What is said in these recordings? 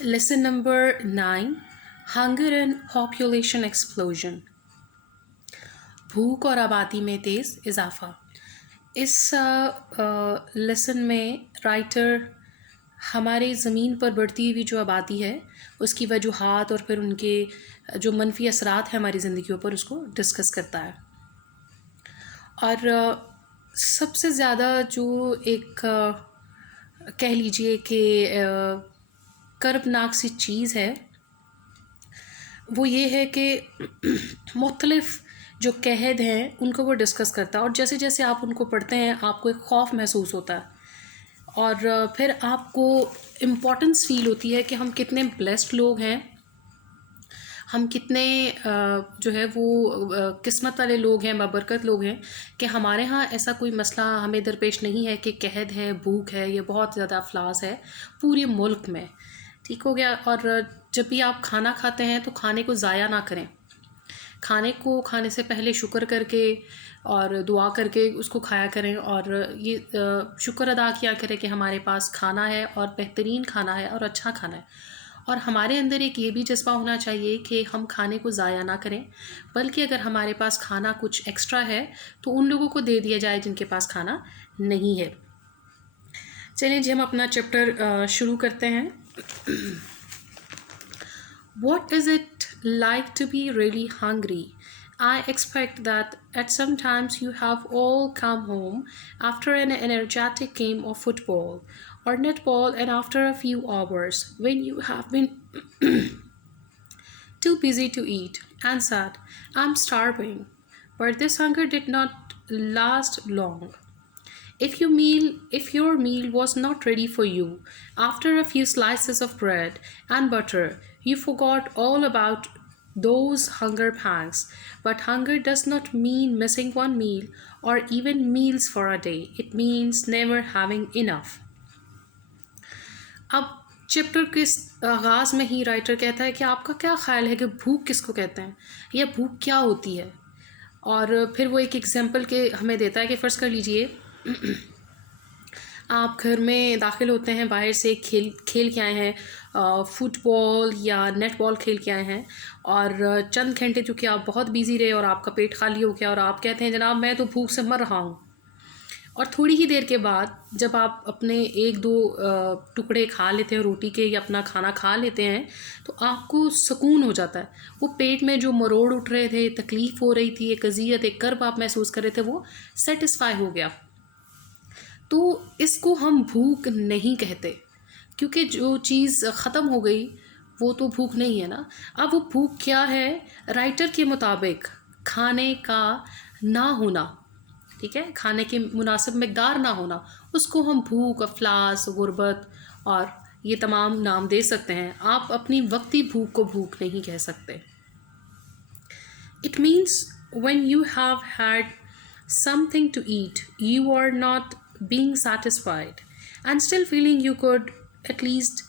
Lesson number 9, Hunger and Population Explosion. भूख और आबादी में तेज़ इजाफा। इस लेसन में राइटर हमारे ज़मीन पर बढ़ती हुई जो आबादी है उसकी वजूहात और फिर उनके जो मनफी असरात हैं हमारी ज़िंदगियों पर उसको डिस्कस करता है। और सबसे ज़्यादा जो एक कह लीजिए कि कर्बनाक सी चीज़ है वो ये है कि मुख्तलिफ़ जो कहद हैं उनको वो डिस्कस करता है, और जैसे जैसे आप उनको पढ़ते हैं आपको एक खौफ महसूस होता है और फिर आपको इम्पोर्टेंस फ़ील होती है कि हम कितने ब्लेस्ड लोग हैं, हम कितने जो है वो किस्मत वाले लोग हैं, बाबरकत लोग हैं कि हमारे यहाँ ऐसा कोई मसला हमें दरपेश नहीं है कि कहद है, भूख है, ये बहुत ज़्यादा अफलास है पूरे मुल्क में। ठीक हो गया। और जब भी आप खाना खाते हैं तो खाने को ज़ाया ना करें, खाने को खाने से पहले शुक्र करके और दुआ करके उसको खाया करें, और ये शुक्र अदा किया करें कि हमारे पास खाना है और बेहतरीन खाना है और अच्छा खाना है। और हमारे अंदर एक ये भी जज्बा होना चाहिए कि हम खाने को ज़ाया ना करें, बल्कि अगर हमारे पास खाना कुछ एक्स्ट्रा है तो उन लोगों को दे दिया जाए जिनके पास खाना नहीं है। चलिए जी हम अपना चैप्टर शुरू करते हैं। What is it like to be really hungry? I expect that at some times you have all come home after an energetic game of football or netball, and after a few hours when you have been too busy to eat and said, I'm starving. But this hunger did not last long. If your meal was not ready for you, after a few slices of bread and butter, you forgot all about those hunger pangs. But hunger does not mean missing one meal or even meals for a day. It means never having enough. अब chapter के आगाज़ में ही writer कहता है कि आपका क्या ख्याल है कि भूख किसको कहते हैं या भूख क्या होती है। और फिर वो एक एग्जांपल के हमें देता है कि फ़र्ज़ कर लीजिए आप घर में दाखिल होते हैं, बाहर से खेल के आए हैं, फुटबॉल या नेटबॉल खेल के आए हैं, और चंद घंटे चूँकि आप बहुत बिज़ी रहे और आपका पेट खाली हो गया और आप कहते हैं जनाब मैं तो भूख से मर रहा हूँ। और थोड़ी ही देर के बाद जब आप अपने एक दो टुकड़े खा लेते हैं रोटी के या अपना खाना खा लेते हैं तो आपको सुकून हो जाता है। वो पेट में जो मरोड़ उठ रहे थे, तकलीफ़ हो रही थी, एक अज़ियत, एक कर्ब आप महसूस कर रहे थे, वो सेटिस्फाई हो गया। तो इसको हम भूख नहीं कहते, क्योंकि जो चीज़ ख़त्म हो गई वो तो भूख नहीं है ना। अब वो भूख क्या है? राइटर के मुताबिक खाने का ना होना, ठीक है, खाने की मुनासिब मकदार ना होना, उसको हम भूख, अफलास, गुर्बत और ये तमाम नाम दे सकते हैं। आप अपनी वक्ती भूख को भूख नहीं कह सकते। It means when you have had something to eat, you are not being satisfied and still feeling you could at least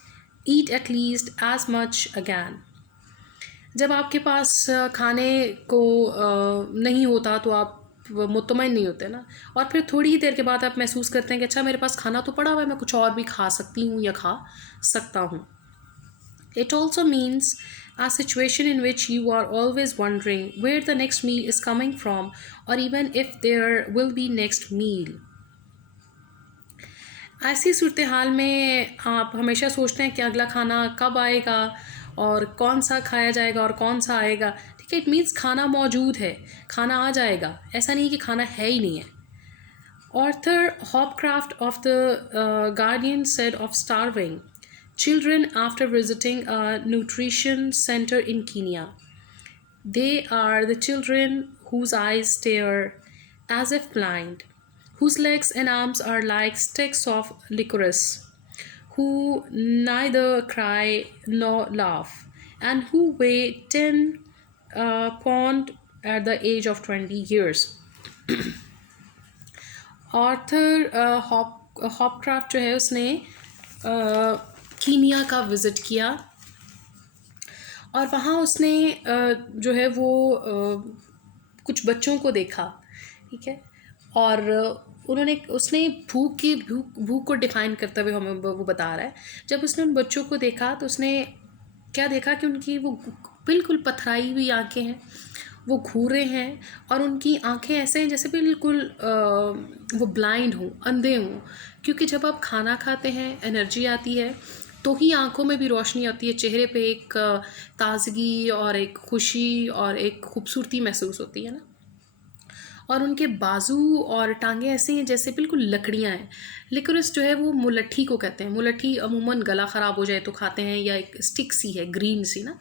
eat at least as much again. जब आपके पास खाने को नहीं होता तो आप मुतमईन नहीं होते ना, और फिर थोड़ी ही देर के बाद आप महसूस करते हैं कि अच्छा मेरे पास खाना तो पड़ा हुआ है, मैं कुछ और भी खा सकती हूँ या खा सकता हूँ। It also means a situation in which you are always wondering where the next meal is coming from or even if there will be next meal. ऐसी सूरत हाल में आप हमेशा सोचते हैं कि अगला खाना कब आएगा और कौन सा खाया जाएगा और कौन सा आएगा। ठीक है, इट मीन्स खाना मौजूद है, खाना आ जाएगा, ऐसा नहीं कि खाना है ही नहीं है। Author Hopcraft of the Guardian said of starving children after visiting a nutrition center in Kenya. They are the children whose eyes stare as if blind, whose legs and arms are like sticks of licorice, who neither cry nor laugh, and who weigh 10 pound at the age of 20 years. Arthur हॉपक्राफ्ट जो है उसने Kenya का visit किया और वहाँ उसने जो है वो कुछ बच्चों को देखा, ठीक है, और उन्होंने उसने भूख को डिफ़ाइन करते हुए हमें वो बता रहा है। जब उसने उन बच्चों को देखा तो उसने क्या देखा कि उनकी वो बिल्कुल पथराई हुई आँखें हैं, वो घूरे हैं और उनकी आँखें ऐसे हैं जैसे बिल्कुल वो ब्लाइंड हों, अंधे हों। क्योंकि जब आप खाना खाते हैं, एनर्जी आती है, तो ही आँखों में भी रोशनी आती है, चेहरे पे एक ताज़गी और एक खुशी और एक खूबसूरती महसूस होती है ना। और उनके बाजू और टांगें ऐसी हैं जैसे बिल्कुल लकड़ियाँ हैं। लिकोरिस जो है वो मुलट्ठी को कहते हैं। मुलट्ठी अमूमन गला ख़राब हो जाए तो खाते हैं, या एक स्टिक सी है ग्रीन सी ना।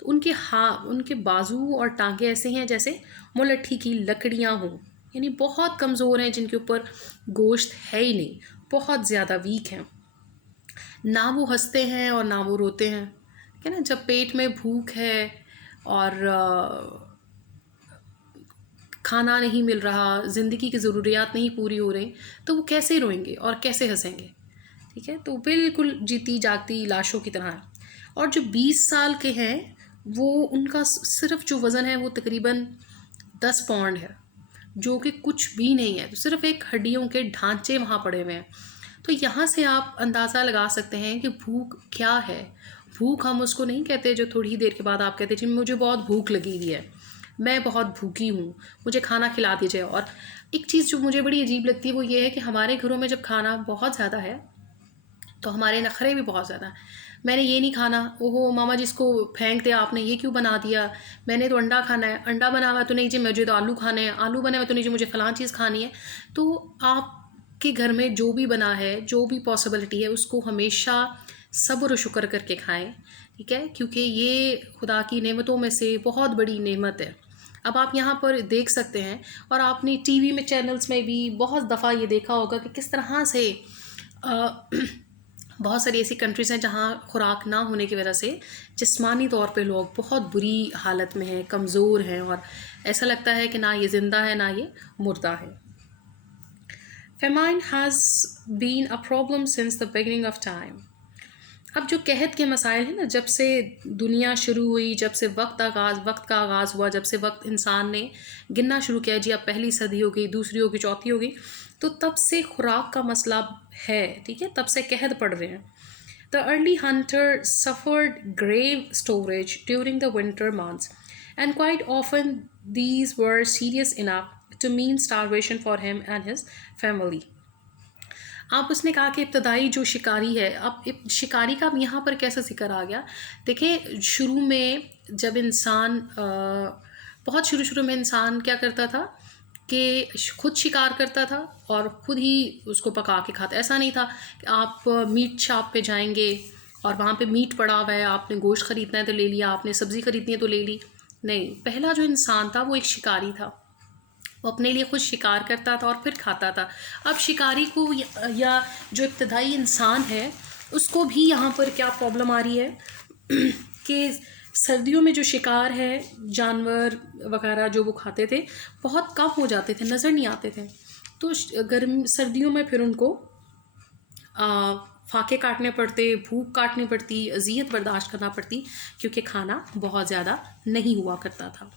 तो उनके बाजू और टांगें ऐसे हैं जैसे मुलट्ठी की लकड़ियाँ हों, यानी बहुत कमज़ोर हैं, जिनके ऊपर गोश्त है ही नहीं, बहुत ज़्यादा वीक हैं। ना वो हंसते हैं और ना वो रोते हैं। ठीक है ना। जब पेट में भूख है और खाना नहीं मिल रहा, ज़िंदगी की ज़रूरियात नहीं पूरी हो रही, तो वो कैसे रोएंगे और कैसे हंसेंगे। ठीक है। तो बिल्कुल जीती जागती लाशों की तरह है। और जो 20 साल के हैं, वो उनका सिर्फ जो वज़न है वो तकरीबन 10 पाउंड है, जो कि कुछ भी नहीं है। तो सिर्फ एक हड्डियों के ढांचे वहाँ पड़े हुए हैं। तो यहाँ से आप अंदाज़ा लगा सकते हैं कि भूख क्या है। भूख हम उसको नहीं कहते जो थोड़ी ही देर के बाद आप कहते हैं जी मुझे बहुत भूख लगी हुई है, मैं बहुत भूखी हूँ, मुझे खाना खिला दीजिए। और एक चीज़ जो मुझे बड़ी अजीब लगती है वो ये है कि हमारे घरों में जब खाना बहुत ज़्यादा है तो हमारे नखरे भी बहुत ज़्यादा हैं। मैंने ये नहीं खाना, ओहो मामा जी इसको फेंक दिया आपने, ये क्यों बना दिया, मैंने तो अंडा खाना है, अंडा बना हुआ तो नहीं जी मुझे तो आलू खाने हैं, आलू बने हुए तो नहीं जी मुझे फ़लाँ चीज़ खानी है। तो आपके घर में जो भी बना है, जो भी पॉसिबिलिटी है, उसको हमेशा सब्र और शुक्र करके खाएँ। ठीक है। क्योंकि ये खुदा की नेमतों में से बहुत बड़ी नेमत है। अब आप यहाँ पर देख सकते हैं, और आपने टीवी में चैनल्स में भी बहुत दफ़ा ये देखा होगा कि किस तरह से अ, बहुत सारी ऐसी कंट्रीज़ हैं जहाँ खुराक ना होने की वजह से जिस्मानी तौर पे लोग बहुत बुरी हालत में हैं, कमज़ोर हैं, और ऐसा लगता है कि ना ये ज़िंदा है ना ये मुर्दा है। Famine has been a problem since the beginning of time. अब जो कहत के मसाइल हैं ना, जब से दुनिया शुरू हुई, जब से वक्त का आगाज़ हुआ, जब से वक्त इंसान ने गिनना शुरू किया, जी अब पहली सदी हो गई, दूसरी हो गई, चौथी हो गई, तो तब से खुराक का मसला है। ठीक है। तब से कहत पड़ रहे हैं। The early hunter suffered grave storage during the winter months, and quite often these were serious enough to mean starvation for him and his family. आप उसने कहा कि इब्तदाई जो शिकारी है, अब शिकारी का अब यहाँ पर कैसा ज़िक्र आ गया। देखिए शुरू में जब इंसान बहुत शुरू में इंसान क्या करता था कि खुद शिकार करता था और खुद ही उसको पका के खाता। ऐसा नहीं था कि आप मीट शॉप पे जाएंगे और वहाँ पे मीट पड़ा हुआ है, आपने गोश्त ख़रीदना है तो ले लिया, आपने सब्ज़ी ख़रीदनी है तो ले ली। नहीं, पहला जो इंसान था वो एक शिकारी था। वो अपने लिए खुद शिकार करता था और फिर खाता था। अब शिकारी को या जो इब्तदाई इंसान है उसको भी यहाँ पर क्या प्रॉब्लम आ रही है कि सर्दियों में जो शिकार है, जानवर वगैरह जो वो खाते थे बहुत कम हो जाते थे, नज़र नहीं आते थे। तो सर्दियों में फिर उनको फाके काटने पड़ते, भूख काटनी पड़ती, अज़ियत बर्दाश्त करना पड़ती, क्योंकि खाना बहुत ज़्यादा नहीं हुआ करता था।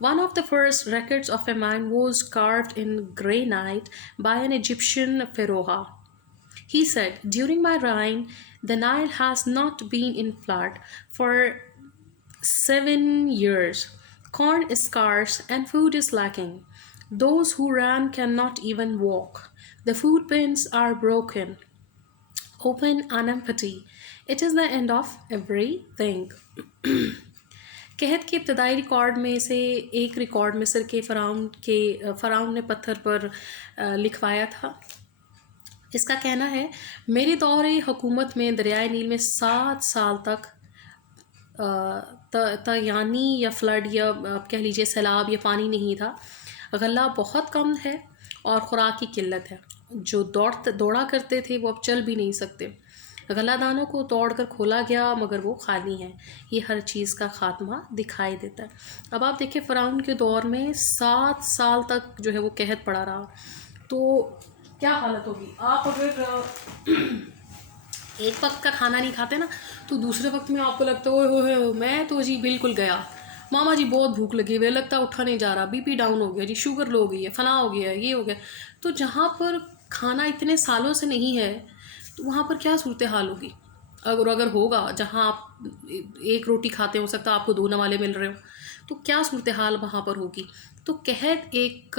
One of the first records of famine was carved in granite by an Egyptian pharaoh. He said, "During my reign, the Nile has not been in flood for 7 years. Corn is scarce and food is lacking. Those who ran cannot even walk. The food bins are broken, open and empty. It is the end of everything." कहत के इब्तदाई record में से एक record मिस्र के फ़राउन ने पत्थर पर लिखवाया था। इसका कहना है, मेरे दौरे हुकूमत में दरियाए नील में 7 साल तक तयानी या फ्लड या आप कह लीजिए सैलाब या पानी नहीं था। गला बहुत कम है और ख़ुराक की किल्लत है। जो दौड़ा करते थे वो अब चल भी नहीं सकते। गलादानों को तोड़कर खोला गया मगर वो खाली हैं। ये हर चीज़ का खात्मा दिखाई देता है। अब आप देखिए फ़िरौन के दौर में 7 साल तक जो है वो कहत पड़ा रहा, तो क्या हालत होगी। आप अगर एक वक्त का खाना नहीं खाते ना, तो दूसरे वक्त में आपको लगता है ओए होए मैं तो जी बिल्कुल गया, मामा जी बहुत भूख लगी हुई है, लगता है उठा नहीं जा रहा, बीपी डाउन हो गया जी, शुगर लो हो गई है, फला हो गया है, ये हो गया। तो जहाँ पर खाना इतने सालों से नहीं है तो वहाँ पर क्या सूरत हाल होगी। अगर होगा जहाँ आप एक रोटी खाते हो सकता है आपको दो नवाले मिल रहे हो, तो क्या सूरत हाल वहाँ पर होगी। तो कहत एक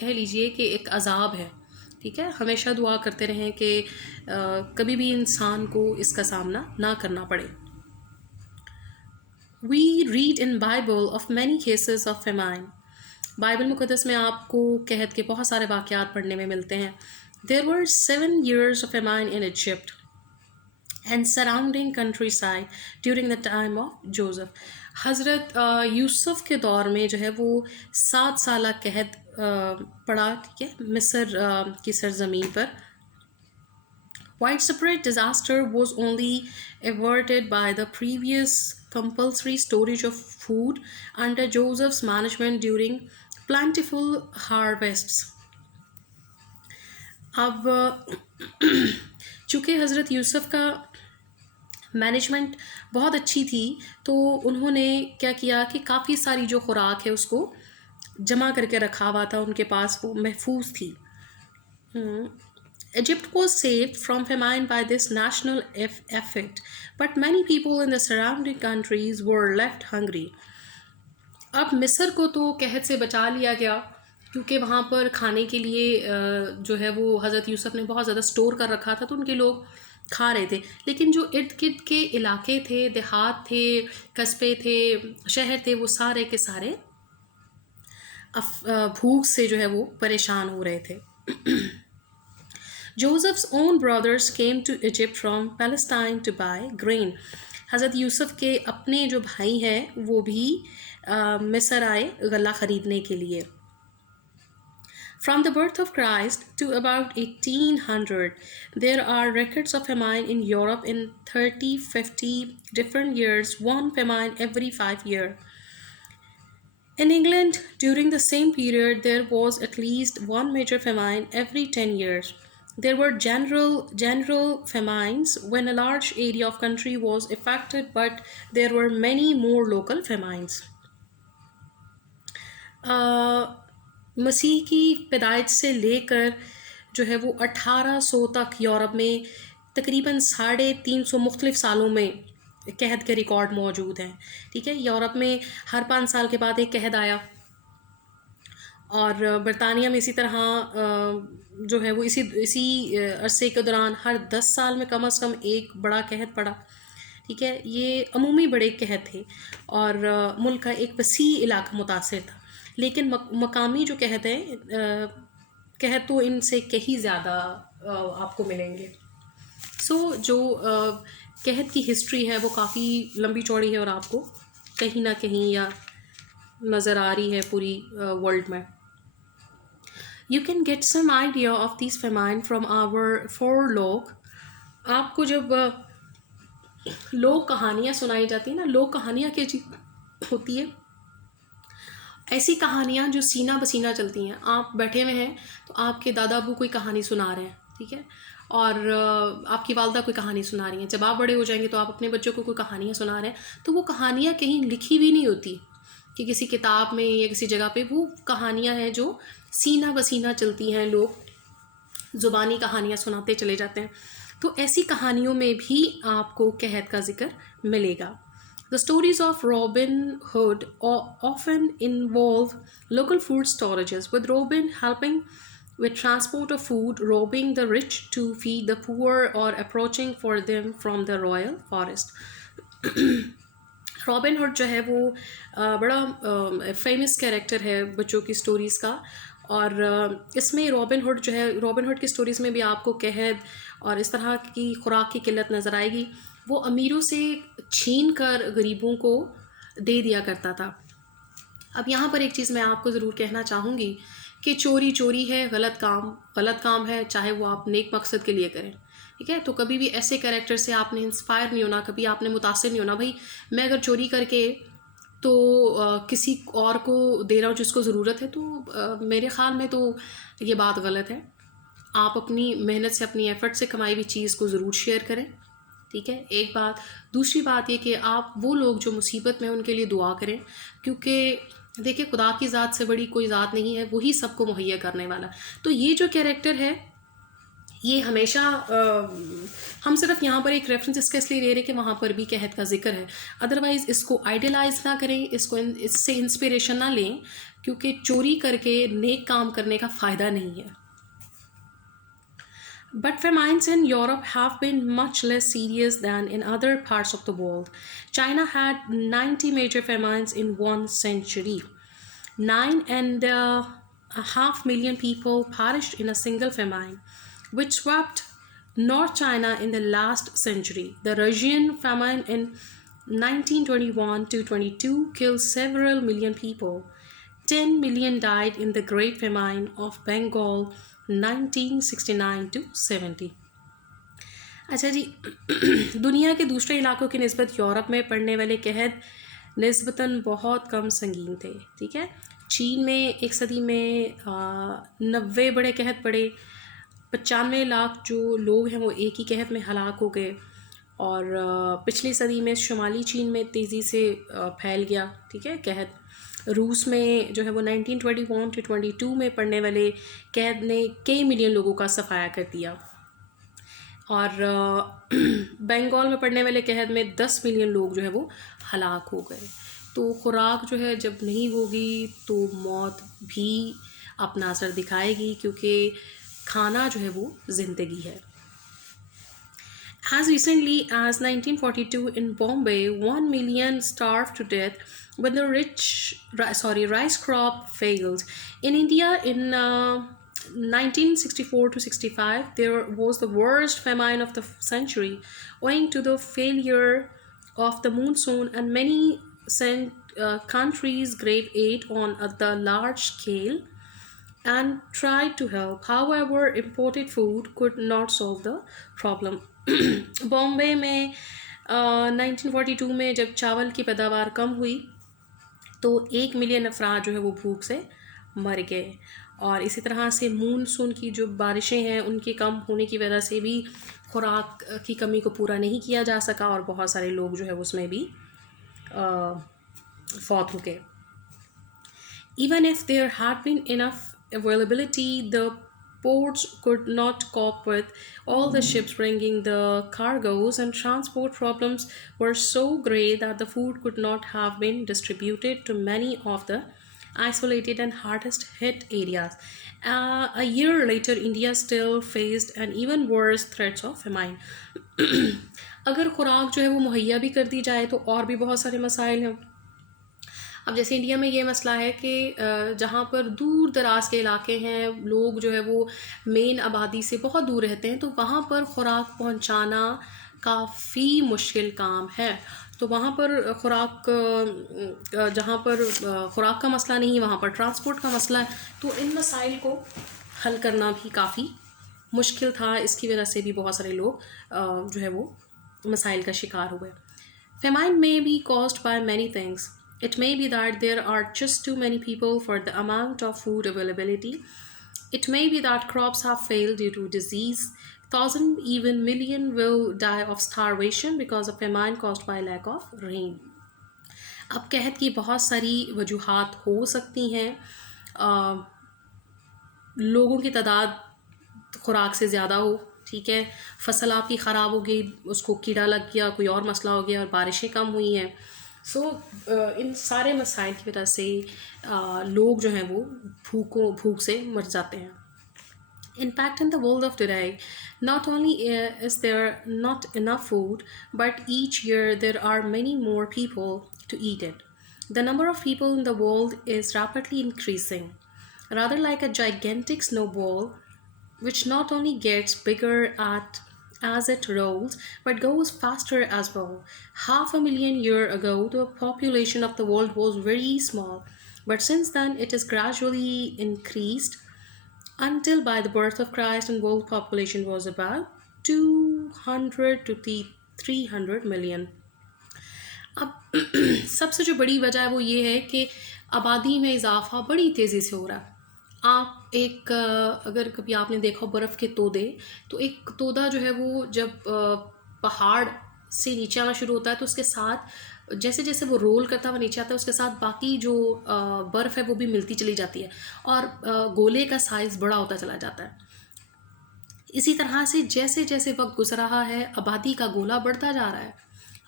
कह लीजिए कि एक अजाब है। ठीक है, हमेशा दुआ करते रहें कि कभी भी इंसान को इसका सामना ना करना पड़े। We read in Bible of many cases of famine. Bible मुक़द्दस में आपको कहत के बहुत सारे वाक़यात पढ़ने में मिलते हैं। There were 7 years of famine in Egypt and surrounding countryside during the time of Joseph. हज़रत यूसुफ के दौर में जो है वो 7 साल कहत पड़ा, ठीक है, मिस्र की सरजमीन पर। Widespread disaster was only averted by the previous compulsory storage of food under Joseph's management during plentiful harvests. अब चूँकि हज़रत यूसुफ का मैनेजमेंट बहुत अच्छी थी तो उन्होंने क्या किया कि काफ़ी सारी जो खुराक है उसको जमा करके रखा हुआ था उनके पास, वो महफूज थी। Egypt was saved from famine by this national effort, but many people in the surrounding countries were left hungry. अब मिस्र को तो कहत से बचा लिया गया क्योंकि वहाँ पर खाने के लिए जो है वो हज़रत यूसुफ ने बहुत ज़्यादा स्टोर कर रखा था, तो उनके लोग खा रहे थे। लेकिन जो इर्द गिर्द के इलाके थे, देहात थे, कस्बे थे, शहर थे, वो सारे के सारे भूख से जो है वो परेशान हो रहे थे। Joseph's own brothers came to Egypt from Palestine to buy grain. हज़रत यूसुफ के अपने जो भाई हैं वो भी मिस्र आए गला ख़रीदने के लिए। From the birth of Christ to about 1800, there are records of famine in Europe in 30-50 different years, one famine every 5 years. In England, during the same period, there was at least one major famine every 10 years. There were general famines when a large area of country was affected, but there were many more local famines. मसीह की पैदाइश से लेकर जो है वो 1800 तक Europe में तकरीबन 350 मुख्तलिफ सालों में कहत के रिकॉर्ड मौजूद हैं। ठीक है, यूरोप में हर 5 साल के बाद एक कहत आया और बरतानिया में इसी तरह जो है वो इसी अरसे के दौरान हर 10 साल में कम से कम एक बड़ा कहत पड़ा। ठीक है, ये अमूमी बड़े कहत थे और मुल्क का एक वसी इलाका मुतासिर था। लेकिन मकामी जो कहत हैं कहत तो इनसे कहीं ज़्यादा आपको मिलेंगे। जो कहत की हिस्ट्री है वो काफ़ी लंबी चौड़ी है और आपको कहीं ना कहीं या नज़र आ रही है पूरी वर्ल्ड में। You can get some idea of these famine from our forelock. आपको जब लोक कहानियाँ सुनाई जाती हैं ना, लोक कहानियाँ क्या चीज़ होती है, ऐसी कहानियाँ जो सीना बसीना चलती हैं। आप बैठे हुए हैं तो आपके दादा अबू कोई कहानी सुना रहे हैं, ठीक है, और आपकी वालदा कोई कहानी सुना रही हैं। जब आप बड़े हो जाएंगे तो आप अपने बच्चों को कोई कहानियाँ सुना रहे हैं, तो वो कहानियाँ कहीं लिखी भी नहीं होती कि किसी किताब में या किसी जगह पे। वो कहानियाँ हैं जो सीना बसीना चलती हैं, लोग ज़ुबानी कहानियाँ सुनाते चले जाते हैं। तो ऐसी कहानियों में भी आपको कहत का जिक्र मिलेगा। The stories of Robin Hood often involve local food storages, with Robin helping with transport of food, robbing the rich to feed the poor, or approaching for them from the royal forest. Robin hood जो है वो बड़ा famous character है बच्चों की stories का, और इसमें रॉबिन हुड जो है, रॉबिन हुड की स्टोरीज़ में भी आपको कहत और इस तरह की खुराक की किल्लत नज़र आएगी। वो अमीरों से छीन कर गरीबों को दे दिया करता था। अब यहाँ पर एक चीज़ मैं आपको ज़रूर कहना चाहूँगी कि चोरी चोरी है, गलत काम है, चाहे वो आप नेक मकसद के लिए करें। ठीक है, तो कभी भी ऐसे कैरेक्टर से आपने इंस्पायर नहीं होना, कभी आपने मुतासिर नहीं होना। भाई मैं अगर चोरी करके तो किसी और को दे रहा हूँ जिसको ज़रूरत है, तो मेरे ख़्याल में तो ये बात गलत है। आप अपनी मेहनत से, अपनी एफ़र्ट से कमाई हुई चीज़ को ज़रूर शेयर करें, ठीक है, एक बात। दूसरी बात ये कि आप वो लोग जो मुसीबत में उनके लिए दुआ करें, क्योंकि देखिए खुदा की ज़ात से बड़ी कोई ज़ात नहीं है, वही सबको मुहैया करने वाला। तो ये जो कैरेक्टर है ये हमेशा हम सिर्फ यहाँ पर एक रेफरेंस इसका इसलिए ले रहे कि वहाँ पर भी कहत का जिक्र है, अदरवाइज़ इसको आइडियलाइज ना करें, इसको इससे इंस्पिरेशन ना लें, क्योंकि चोरी करके नेक काम करने का फ़ायदा नहीं है। But famines in Europe have been much less serious than in other parts of the world. China had 90 major famines in 1 century. 9.5 million people perished in a single famine, which swept North China in the last century. The Russian famine in 1921 to 22 killed several million people. 10 million died in the Great Famine of Bengal 1969 to 70. अच्छा जी, दुनिया के दूसरे इलाकों की निस्बत Europe में पड़ने वाले कहत निस्बतन बहुत कम संगीन थे। ठीक है, चीन में एक सदी में 90 बड़े कहत पड़े, 95 लाख जो लोग हैं वो एक ही कहत में हलाक हो गए, और पिछली सदी में शुमाली चीन में तेज़ी से फैल गया। ठीक है, कहत रूस में जो है वो 1921 to 22 में पड़ने वाले कहत ने कई मिलियन लोगों का सफाया कर दिया, और बंगाल में पड़ने वाले कहत में 10 मिलियन लोग जो है वो हलाक हो गए। तो खुराक जो है जब नहीं होगी तो मौत भी अपना असर दिखाएगी, क्योंकि खाना जो है वो ज़िंदगी है। As recently as 1942 in Bombay, 1 million starved to death when the rice crop failed. In India, in 1964 to 65, there was the worst famine of the century, owing to the failure of the monsoon, and many countries gave aid on the large scale and tried to help. However, imported food could not solve the problem. Bombay में 1942 में जब चावल की पैदावार कम हुई तो 1 million अफराद जो है वो भूख से मर गए, और इसी तरह से मूनसून की जो बारिशें हैं उनके कम होने की वजह से भी खुराक की कमी को पूरा नहीं किया जा सका, और बहुत सारे लोग जो है उसमें भी फौत हो गए। Even if there had been enough availability, the ports could not cope with all the ships bringing the cargoes, and transport problems were so great that the food could not have been distributed to many of the isolated and hardest hit areas. A year later, India still faced an even worse threats of famine. अगर खुराक जो है वो मुहैया भी कर दी जाए तो और भी बहुत सारे मसाइल हैं। अब जैसे इंडिया में ये मसला है कि जहाँ पर दूर दराज के इलाके हैं, लोग जो है वो मेन आबादी से बहुत दूर रहते हैं, तो वहाँ पर ख़ुराक पहुँचाना काफ़ी मुश्किल काम है। तो वहाँ पर ख़ुराक जहाँ पर ख़ुराक का मसला नहीं, वहाँ पर ट्रांसपोर्ट का मसला है, तो इन मसाइल को हल करना भी काफ़ी मुश्किल था। इसकी वजह से भी बहुत सारे लोग जो है वो मसाइल का शिकार हुए। Famine may be caused by many things. It may be that there are just too many people for the amount of food availability. It may be that crops have failed due to disease. Thousand, even million will die of starvation because of famine caused by lack of rain. अब कहत की बहुत सारी वजूहात हो सकती हैं। लोगों की तादाद खुराक से ज़्यादा हो, ठीक है, फसल आपकी ख़राब हो गई, उसको कीड़ा लग गया, कोई और मसला हो गया, और बारिशें कम हुई हैं। सो इन सारे मसाइल की वजह से लोग जो हैं वो भूख से मर जाते हैं। In fact, in the world of today, not only is there not enough food, but each year there are many more people to eat it. The number of people in the world is rapidly increasing, rather like a gigantic snowball, which not only gets bigger as it rolls, but goes faster as well. 500,000 years ago, the population of the world was very small, but since then it has gradually increased until by the birth of Christ, and world population was about 200 to 300 million. अब सबसे जो बड़ी वजह है वो ये है कि आबादी में इजाफा बड़ी तेज़ी से हो रहा है। आप अगर कभी आपने देखा बर्फ़ के तोदे, तो एक तोदा जो है वो जब पहाड़ से नीचे आना शुरू होता है, तो उसके साथ जैसे जैसे वो रोल करता हुआ नीचे आता है, उसके साथ बाकी जो बर्फ़ है वो भी मिलती चली जाती है और गोले का साइज़ बड़ा होता चला जाता है। इसी तरह से जैसे जैसे वक्त गुजर रहा है, आबादी का गोला बढ़ता जा रहा है।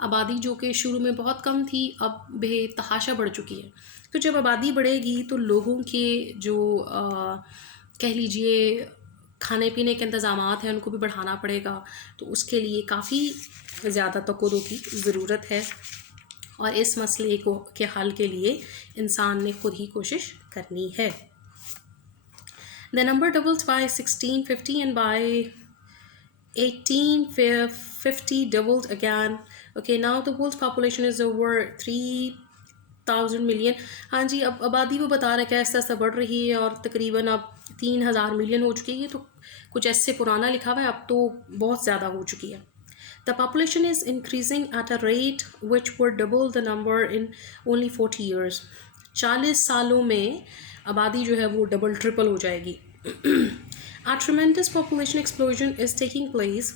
आबादी जो कि शुरू में बहुत कम थी, अब बेतहाशा बढ़ चुकी है। तो जब आबादी बढ़ेगी तो लोगों के जो कह लीजिए खाने पीने के इंतज़ामात हैं उनको भी बढ़ाना पड़ेगा, तो उसके लिए काफ़ी ज़्यादा तवक्कुओं की ज़रूरत है और इस मसले को के हल के लिए इंसान ने खुद ही कोशिश करनी है। The number doubles by 1650 and by 1850 doubled again. Okay, now the world's population is over 3000 million. हाँ जी, अब आबादी वो बता रहा है कि ऐसा ऐसा बढ़ रही है और तकरीबन अब 3000 मिलियन हो चुकी है। तो कुछ ऐसे पुराना लिखा हुआ है, अब तो बहुत ज़्यादा हो चुकी है। The population is increasing at a rate which would double the number in only 40 years. 40 सालों में आबादी जो है वो डबल ट्रिपल हो जाएगी। A tremendous population explosion is taking place.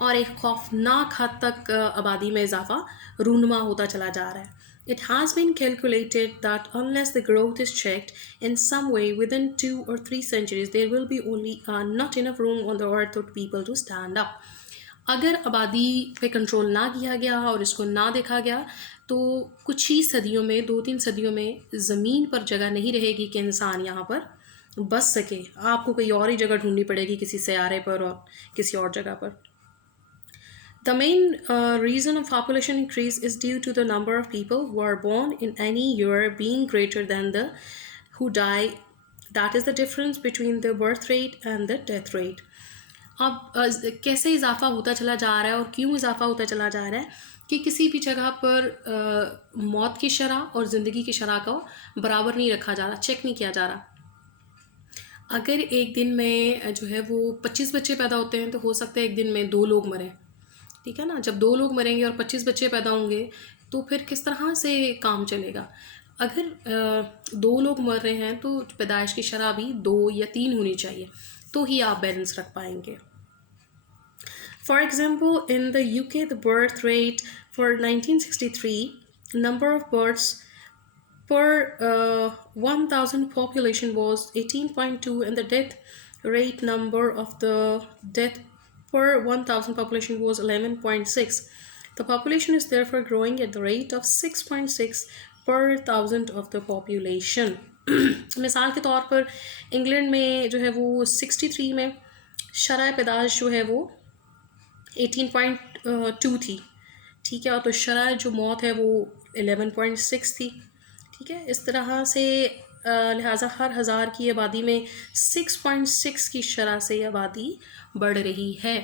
और एक खौफनाक हद तक आबादी में इजाफा रूनुमा होता चला जा रहा है। It has been calculated that unless the growth is checked in some way within 2 or 3 centuries, there will be only not enough room on the earth for people to stand up. अगर आबादी पे control ना किया गया और इसको ना देखा गया तो कुछ ही सदियों में, 2-3 सदियों में ज़मीन पर जगह नहीं रहेगी कि इंसान यहाँ पर बस सके। आपको कोई और ही जगह ढूंढनी पड़ेगी किसी सैयारे पर और किसी और जगह पर। The main reason of population increase is due to the number of people who are born in any year being greater than the who die. That is the difference between the birth rate and the death rate. अब कैसे इजाफा होता चला जा रहा है और क्यों इजाफा होता चला जा रहा है कि किसी भी जगह पर मौत की शरह और ज़िंदगी की शरह को बराबर नहीं रखा जा रहा, चेक नहीं किया जा रहा। अगर एक दिन में जो है वो 25 बच्चे पैदा होते हैं तो हो सकता है एक दिन में 2 लोग मरें, ठीक है ना। जब 2 लोग मरेंगे और 25 बच्चे पैदा होंगे तो फिर किस तरह से काम चलेगा। अगर 2 लोग मर रहे हैं तो पैदाइश की शरह भी 2 या 3 होनी चाहिए, तो ही आप बैलेंस रख पाएंगे। For example, in the UK, the birth rate for 1963 number of births per 1000 population was 18.2 and the death rate number of the death per 1000 population was 11.6. The population is therefore growing at the rate of 6.6 per thousand of the population. मिसाल के तौर पर England में जो है वो 63 में शरह पैदाइश जो है वो 18.2 थी, ठीक है, और तो शरह जो मौत है वो 11.6 थी, ठीक है। इस तरह से लिहाजा हर हज़ार की आबादी में 6.6 की शरह से आबादी बढ़ रही है।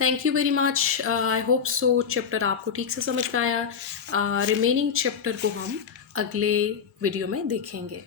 Thank you very much. I hope so chapter आपको ठीक से समझ में आया। रिमेनिंग चैप्टर को हम अगले वीडियो में देखेंगे।